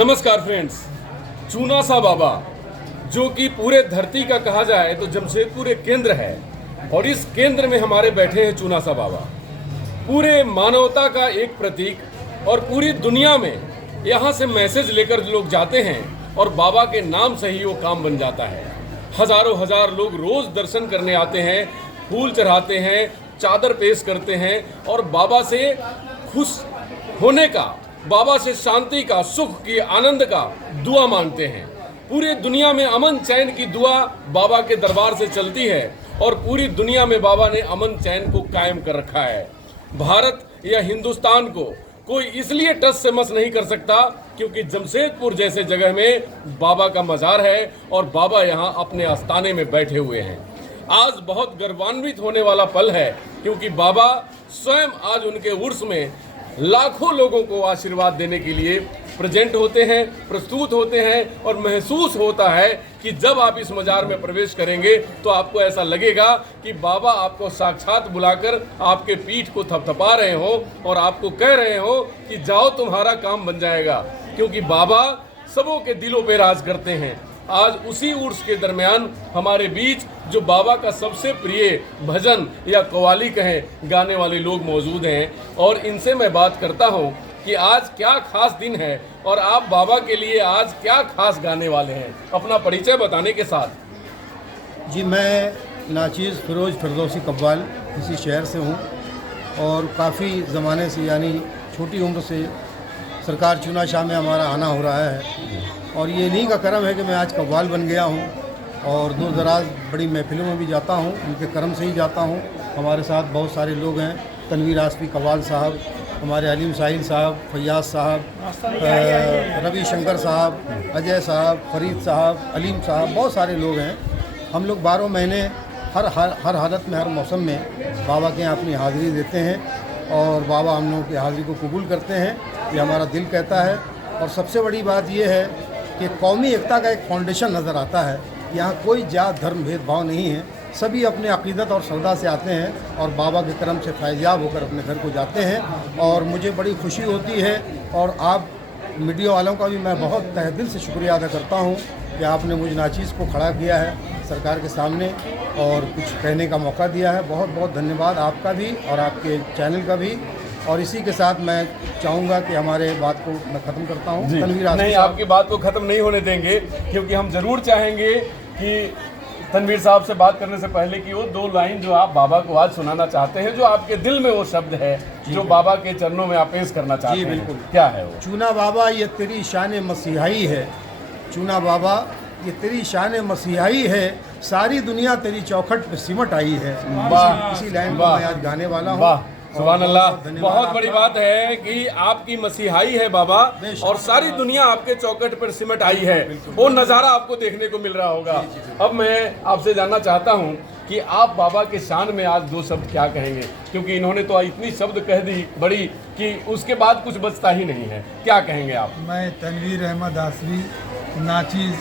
नमस्कार फ्रेंड्स। चूनासा बाबा जो कि पूरे धरती का कहा जाए तो जमशेदपुर एक केंद्र है और इस केंद्र में हमारे बैठे हैं चूनासा बाबा, पूरे मानवता का एक प्रतीक। और पूरी दुनिया में यहाँ से मैसेज लेकर लोग जाते हैं और बाबा के नाम से ही वो काम बन जाता है। हजारों हजार लोग रोज दर्शन करने आते हैं, फूल चढ़ाते हैं, चादर पेश करते हैं और बाबा से खुश होने का, बाबा से शांति का, सुख की, आनंद का दुआ मांगते हैं। पूरी दुनिया में अमन चैन की दुआ बाबा के दरबार से चलती है और पूरी दुनिया में बाबा ने अमन चैन को कायम कर रखा है। भारत या हिंदुस्तान को कोई इसलिए टस से मस नहीं कर सकता क्योंकि जमशेदपुर जैसे जगह में बाबा का मजार है और बाबा यहाँ अपने आस्थाने में बैठे हुए हैं। आज बहुत गर्वान्वित होने वाला पल है क्योंकि बाबा स्वयं आज उनके उर्स में लाखों लोगों को आशीर्वाद देने के लिए प्रेजेंट होते हैं, प्रस्तुत होते हैं और महसूस होता है कि जब आप इस मजार में प्रवेश करेंगे तो आपको ऐसा लगेगा कि बाबा आपको साक्षात बुलाकर आपके पीठ को थपथपा रहे हो और आपको कह रहे हो कि जाओ तुम्हारा काम बन जाएगा, क्योंकि बाबा सबों के दिलों पे राज करते हैं। आज उसी उर्स के दरमियान हमारे बीच जो बाबा का सबसे प्रिय भजन या कव्वाली कहें गाने वाले लोग मौजूद हैं और इनसे मैं बात करता हूं कि आज क्या खास दिन है और आप बाबा के लिए आज क्या खास गाने वाले हैं, अपना परिचय बताने के साथ। जी, मैं नाचीज़ फिरोज़ फिरदौसी कव्वाल इसी शहर से हूँ और काफ़ी ज़माने से यानी छोटी उम्र से सरकार चूनाशाह में हमारा आना हो रहा है और ये इन्हीं का करम है कि मैं आज कव्वाल बन गया हूँ और दूर दराज बड़ी महफिलों में भी जाता हूँ, उनके करम से ही जाता हूँ। हमारे साथ बहुत सारे लोग हैं, तनवीर आसफी कव्वाल साहब, हमारे अलीम साहिल साहब, फैयाज साहब, रवि शंकर साहब, अजय साहब, फरीद साहब, अलीम साहब, बहुत सारे लोग हैं। हम लोग 12 महीने हर हालत में, हर मौसम में बाबा के यहाँ अपनी हाज़िरी देते हैं और बाबा हम लोगों की हाज़िरी को कबूल करते हैं, ये हमारा दिल कहता है। और सबसे बड़ी बात यह है कि कौमी एकता का एक फाउंडेशन नज़र आता है। यहाँ कोई जात धर्म भेदभाव नहीं है, सभी अपने अक़ीदत और श्रद्धा से आते हैं और बाबा के करम से फैज़याब होकर अपने घर को जाते हैं। और मुझे बड़ी खुशी होती है और आप मीडिया वालों का भी मैं बहुत तहे दिल से शुक्रिया अदा करता हूँ कि आपने मुझ नाचीज़ को खड़ा किया है सरकार के सामने और कुछ कहने का मौका दिया है। बहुत बहुत धन्यवाद आपका भी और आपके चैनल का भी। और इसी के साथ मैं चाहूँगा कि हमारे बात को मैं ख़त्म करता हूँ। तनवीर नहीं, आपकी बात को ख़त्म नहीं होने देंगे क्योंकि हम ज़रूर चाहेंगे कि तनवीर साहब से बात करने से पहले कि वो 2 लाइन जो आप बाबा को आज सुनाना चाहते हैं, जो आपके दिल में वो शब्द है जो बाबा के चरणों में आप पेश करना चाहते हैं। जी बिल्कुल। क्या है वो? चूना बाबा ये तेरी शान मसीहाई है, चूना बाबा ये तेरी शान मसीहाई है, सारी दुनिया तेरी चौखट पे सिमट आई है। इसी लाइन को मैं आज गाने वाला हूँ। सुभान अल्लाह। बहुत बड़ी बात है कि आपकी मसीहाई है बाबा और सारी दुनिया आपके चौखट पर सिमट आई है, वो नज़ारा आपको देखने को मिल रहा होगा। अब मैं आपसे जानना चाहता हूं कि आप बाबा के शान में आज 2 शब्द क्या कहेंगे, क्योंकि इन्होंने तो इतनी शब्द कह दी बड़ी कि उसके बाद कुछ बचता ही नहीं है। क्या कहेंगे आप? मैं तनवीर अहमद आसफी नाचीज़,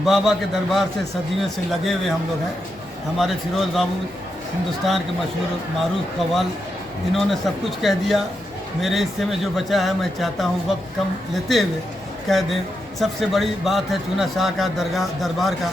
बाबा के दरबार से सदियों से लगे हुए हम लोग हैं। हमारे फिरोज़ बाबू हिंदुस्तान के मशहूर मारूफ कव्वाल, इन्होंने सब कुछ कह दिया। मेरे हिस्से में जो बचा है मैं चाहता हूँ वक्त कम लेते हुए कह दें। सबसे बड़ी बात है चूनाशाह का दरबार का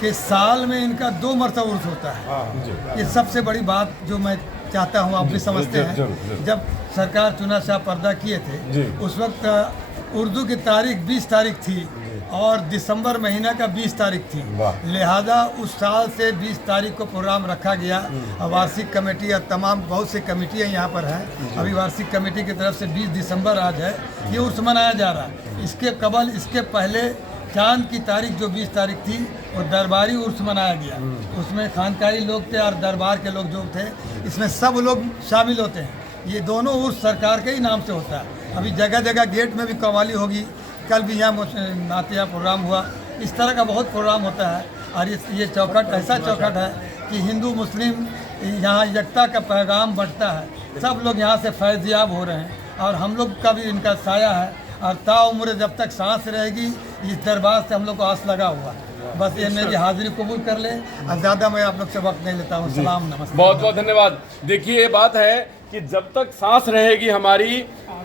कि साल में इनका 2 मरतबा उर्स होता है। ये सबसे बड़ी बात जो मैं चाहता हूँ, आप भी समझते हैं। जब सरकार चूनाशाह पर्दा किए थे उस वक्त उर्दू की तारीख 20 तारीख थी और दिसंबर महीना का 20 तारीख थी, लिहाजा उस साल से 20 तारीख को प्रोग्राम रखा गया। वार्षिक कमेटी और तमाम बहुत सी कमेटियाँ यहाँ पर हैं। अभी वार्षिक कमेटी की तरफ से 20 दिसंबर आज है, ये उर्स मनाया जा रहा है। इसके पहले चांद की तारीख जो 20 तारीख थी वो दरबारी उर्स मनाया गया। उसमें खानकाही लोग थे और दरबार के लोग जो थे, इसमें सब लोग शामिल होते हैं। ये दोनों उर्स सरकार के ही नाम से होता है। अभी जगह जगह गेट में भी कव्वाली होगी, कल भी यहाँ नातिया प्रोग्राम हुआ। इस तरह का बहुत प्रोग्राम होता है और ये चौखट ऐसा चौखट है कि हिंदू मुस्लिम यहाँ एकता का पैगाम बढ़ता है। सब लोग यहाँ से फैज़याब हो रहे हैं और हम लोग का भी इनका साया है और ताउम्र जब तक सांस रहेगी इस दरबार से हम लोग को आस लगा हुआ। बस ये मेरी हाजिरी कबूल कर ले और ज़्यादा मैं आप लोग से वक्त नहीं लेता हूँ। सलाम, नमस्ते। बहुत बहुत धन्यवाद। देखिए, ये बात है कि जब तक सांस रहेगी हमारी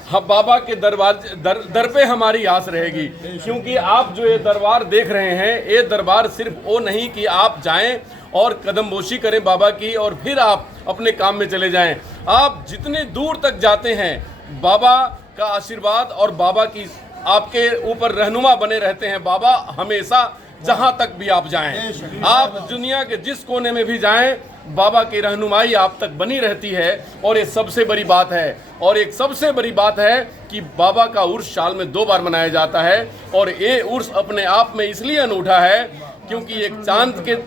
हम बाबा के दर पे हमारी आस रहेगी, क्योंकि आप जो ये दरबार देख रहे हैं, ये दरबार सिर्फ वो नहीं कि आप जाएं और कदमबोशी करें बाबा की और फिर आप अपने काम में चले जाएं। आप जितने दूर तक जाते हैं बाबा का आशीर्वाद और बाबा की आपके ऊपर रहनुमा बने रहते हैं। बाबा हमेशा जहां तक भी आप जाएं, आप दुनिया के जिस कोने में भी जाएं, बाबा की रहनुमाई आप तक बनी रहती है। और ये सबसे बड़ी बात है, और एक सबसे बड़ी बात है कि बाबा का उर्स साल में 2 बार मनाया जाता है। और ये उर्स अपने आप में इसलिए अनूठा है क्योंकि एक चांद के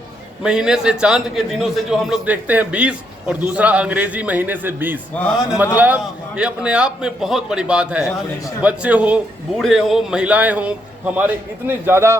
महीने से, चांद के दिनों से जो हम लोग देखते हैं 20 और दूसरा अंग्रेजी महीने से 20, मतलब ये अपने आप में बहुत बड़ी बात है। बच्चे हो, बूढ़े हो, महिलाएं हो, हमारे इतने ज़्यादा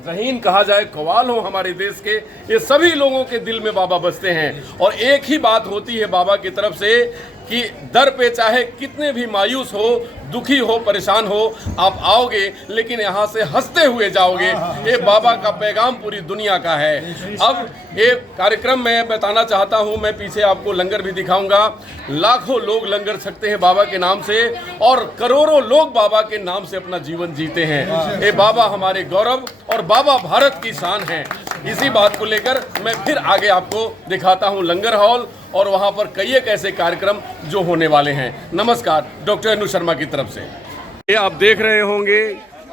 रहीन कहा जाए कवाल हो हमारे देश के, ये सभी लोगों के दिल में बाबा बसते हैं। और एक ही बात होती है बाबा की तरफ से कि दर पे चाहे कितने भी मायूस हो, दुखी हो, परेशान हो, आप आओगे लेकिन यहाँ से हंसते हुए जाओगे। ये बाबा का पैगाम पूरी दुनिया का है। अब ये कार्यक्रम मैं बताना चाहता हूँ, मैं पीछे आपको लंगर भी दिखाऊंगा। लाखों लोग लंगर छकते हैं बाबा के नाम से और करोड़ों लोग बाबा के नाम से अपना जीवन जीते हैं। ये बाबा हमारे गौरव और बाबा भारत की शान है। इसी बात को लेकर मैं फिर आगे आपको दिखाता हूँ लंगर हॉल और वहाँ पर कई एक ऐसे कार्यक्रम जो होने वाले हैं। नमस्कार, डॉक्टर अनु शर्मा की तरफ से। ये आप देख रहे होंगे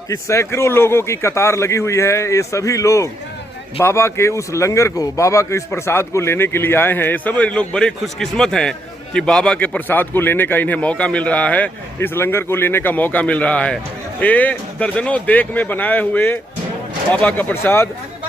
कि सैकड़ों लोगों की कतार लगी हुई है। ये सभी लोग बाबा के उस लंगर को, बाबा के इस प्रसाद को लेने के लिए आए हैं। ये सभी लोग बड़े खुशकिस्मत हैं कि बाबा के प्रसाद को लेने का इन्हें मौका मिल रहा है, इस लंगर को लेने का मौका मिल रहा है। ये दर्जनों देग में बनाए हुए बाबा का प्रसाद,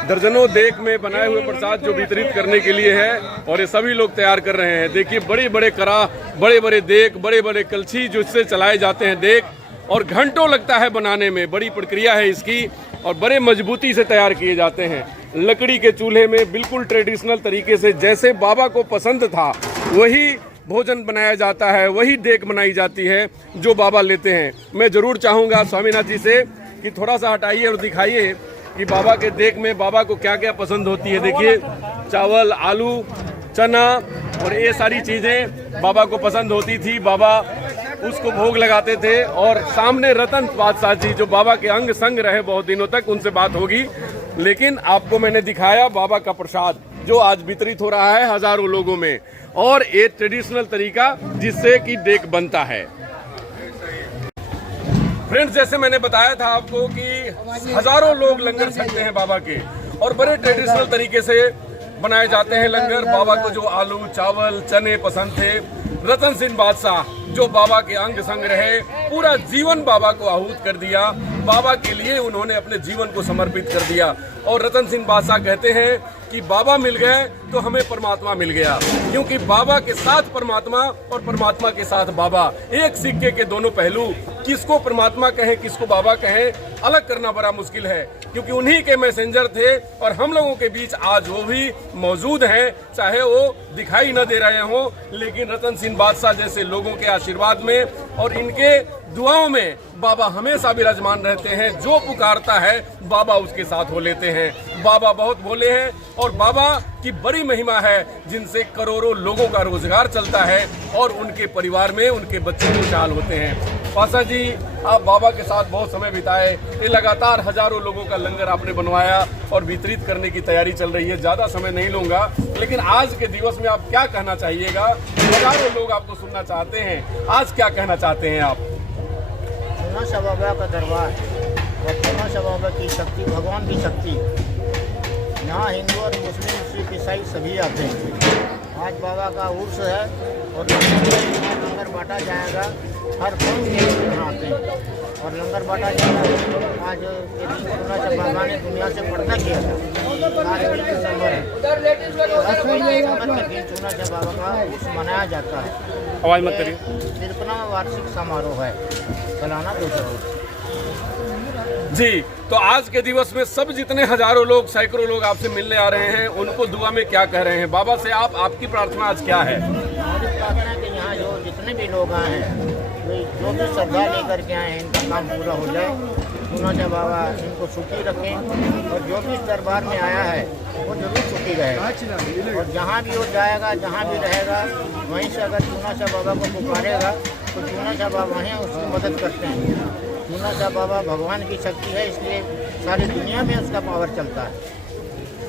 दर्जनों देग में बनाए हुए प्रसाद जो वितरित करने के लिए है और ये सभी लोग तैयार कर रहे हैं। देखिए बड़े बड़े करा, बड़े बड़े देग, बड़े बड़े कलछी जो इससे चलाए जाते हैं देग, और घंटों लगता है बनाने में, बड़ी प्रक्रिया है इसकी और बड़े मजबूती से तैयार किए जाते हैं। लकड़ी के चूल्हे में बिल्कुल ट्रेडिशनल तरीके से जैसे बाबा को पसंद था वही भोजन बनाया जाता है, वही देग बनाई जाती है जो बाबा लेते हैं। मैं जरूर चाहूँगा स्वामीनाथ जी से कि थोड़ा सा हटाइए और दिखाइए कि बाबा के देग में बाबा को क्या क्या पसंद होती है। देखिए चावल, आलू, चना और ये सारी चीज़ें बाबा को पसंद होती थी। बाबा उसको भोग लगाते थे और सामने रतन बादशाह जी जो बाबा के अंग संग रहे बहुत दिनों तक, उनसे बात होगी। लेकिन आपको मैंने दिखाया बाबा का प्रसाद जो आज वितरित हो रहा है हजारों लोगों में, और ये ट्रेडिशनल तरीका जिससे कि देग बनता है। फ्रेंड्स, जैसे मैंने बताया था आपको कि हजारों लोग लंगर छकते हैं बाबा के और बड़े ट्रेडिशनल तरीके से बनाए जाते हैं लंगर। बाबा को जो आलू, चावल, चने पसंद थे, रतन सिंह बादशाह जो बाबा के अंग संग रहे, पूरा जीवन बाबा को आहूत कर दिया, बाबा के लिए उन्होंने अपने जीवन को समर्पित कर दिया। और रतन सिंह बादशाह कहते हैं कि बाबा मिल गए तो हमें परमात्मा मिल गया, क्योंकि बाबा के साथ परमात्मा और परमात्मा के साथ बाबा, एक सिक्के के दोनों पहलू। किसको परमात्मा कहें, किसको बाबा कहें, अलग करना बड़ा मुश्किल है, क्योंकि उन्हीं के मैसेंजर थे और हम लोगों के बीच आज वो भी मौजूद हैं, चाहे वो दिखाई न दे रहे हों, लेकिन रतन सिंह बादशाह जैसे लोगों के आशीर्वाद में और इनके दुआओं में बाबा हमेशा विराजमान रहते हैं। जो पुकारता है बाबा उसके साथ हो लेते हैं। बाबा बहुत भोले हैं और बाबा की बड़ी महिमा है जिनसे करोड़ों लोगों का रोजगार चलता है और उनके परिवार में उनके बच्चे खुशहाल होते हैं। पासा जी, आप बाबा के साथ बहुत समय बिताए, ये लगातार हजारों लोगों का लंगर आपने बनवाया और वितरित करने की तैयारी चल रही है। ज़्यादा समय नहीं लूँगा, लेकिन आज के दिवस में आप क्या कहना चाहिएगा? हजारों लोग आपको सुनना चाहते हैं, आज क्या कहना चाहते हैं आप? चूनाशाह बाबा का दरबार और चूनाशाह बाबा की शक्ति, भगवान की शक्ति, यहाँ हिंदू और मुस्लिम, सिख, ईसाई सभी आते हैं। आज बाबा का उर्स है और लंगर बांटा जाएगा। हर कौम के लोग यहाँ आते हैं और लंगर बांटा जाएगा। आज चूनाशाह बाबा ने दुनिया से पर्दा किया था। आज 20 दिसंबर है, 10 के दिन चूनाशाह बाबा का उर्स मनाया जाता है। आवाज मत करिए। 53वां वार्षिक समारोह है, सालाना 200। जी, तो आज के दिवस में सब जितने हजारों लोग, सैकड़ों लोग आपसे मिलने आ रहे हैं, उनको दुआ में क्या कह रहे हैं? बाबा से आपकी प्रार्थना आज क्या है? हमारी प्रार्थना है कि यहाँ जो जितने भी लोग आए हैं, जो भी श्रद्धा लेकर के आए हैं, इनका काम पूरा हो जाए। चूनाशाह बाबा इनको सुखी रखें और जो भी इस दरबार में आया है वो जरूर सुखी रहेगा और जहाँ भी वो जाएगा, जहाँ भी रहेगा, वहीं से अगर चूनाशाह बाबा को पुकारेगा तो चूना शाह बाबा हैं, उसकी मदद करते हैं। चूना शाह बाबा भगवान की शक्ति है, इसलिए सारी दुनिया में उसका पावर चलता है।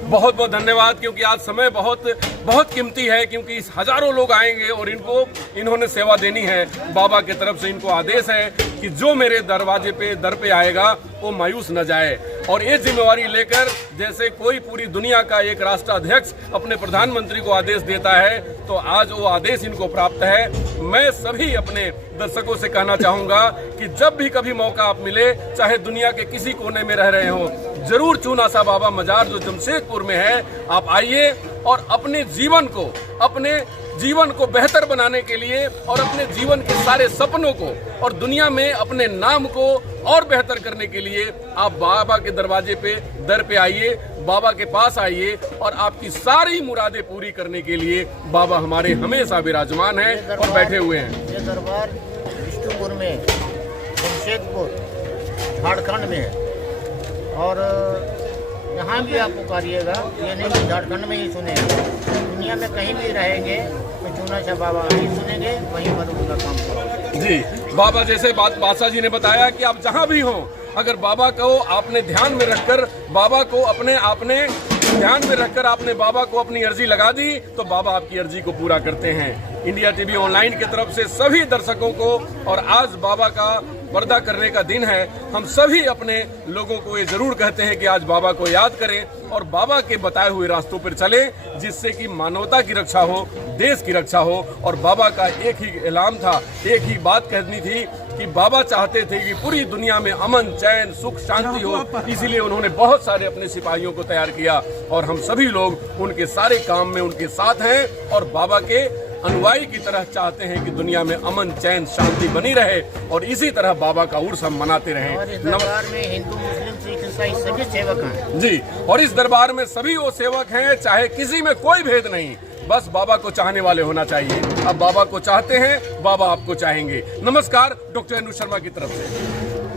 बहुत बहुत धन्यवाद, क्योंकि आज समय बहुत बहुत कीमती है, क्योंकि इस हजारों लोग आएंगे और इन्होंने सेवा देनी है। बाबा की तरफ से इनको आदेश है कि जो मेरे दरवाजे पे दर पे आएगा वो मायूस न जाए, और ये जिम्मेवारी लेकर जैसे कोई पूरी दुनिया का एक राष्ट्राध्यक्ष अपने प्रधानमंत्री को आदेश देता है, तो आज वो आदेश इनको प्राप्त है। मैं सभी अपने दर्शकों से कहना चाहूंगा कि जब भी कभी मौका आप मिले, चाहे दुनिया के किसी कोने में रह रहे हो, जरूर चूना शाह बाबा मजार जो जमशेदपुर में है, आप आइए और अपने जीवन को बेहतर बनाने के लिए और अपने जीवन के सारे सपनों को और दुनिया में अपने नाम को और बेहतर करने के लिए आप बाबा के दरवाजे पे दर पे आइए, बाबा के पास आइए, और आपकी सारी मुरादें पूरी करने के लिए बाबा हमारे हमेशा विराजमान हैं और बैठे हुए हैं। ये दरबार विष्णुपुर में, जमशेदपुर, झारखंड में है, और यहाँ भी आप पुकारिएगा, ये नहीं कि झारखंड में ही सुनेगा, दुनिया में कहीं भी रहेंगे तो चूना शाह बाबा ही सुनेंगे, वहीं पर उनका काम करोगे। जी, बाबा जैसे बादशाह जी ने बताया कि आप जहाँ भी हों, अगर बाबा को आपने ध्यान में रखकर बाबा को आपने ध्यान में रखकर आपने बाबा को अपनी अर्जी लगा दी, तो बाबा आपकी अर्जी को पूरा करते हैं। इंडिया टीवी ऑनलाइन की तरफ से सभी दर्शकों को, और आज बाबा का पर्दा करने का दिन है, हम सभी अपने लोगों को ये जरूर कहते हैं कि आज बाबा को याद करें और बाबा के बताए हुए रास्तों पर चलें, जिससे कि मानवता की रक्षा हो, देश की रक्षा हो। और बाबा का एक ही ऐलान था, एक ही बात कहनी थी कि बाबा चाहते थे कि पूरी दुनिया में अमन, चैन, सुख, शांति हो, इसीलिए उन्होंने बहुत सारे अपने सिपाहियों को तैयार किया, और हम सभी लोग उनके सारे काम में उनके साथ हैं और बाबा के अनुयायी की तरह चाहते हैं कि दुनिया में अमन, चैन, शांति बनी रहे, और इसी तरह बाबा का उर्स हम मनाते रहें। और इस दरबार में हिंदू, मुस्लिम, सिख, ईसाई सभी सेवक हैं जी, और इस दरबार में सभी वो सेवक हैं, चाहे किसी में कोई भेद नहीं, बस बाबा को चाहने वाले होना चाहिए। अब बाबा को चाहते हैं, बाबा आपको चाहेंगे। नमस्कार, डॉक्टर अनु शर्मा की तरफ से।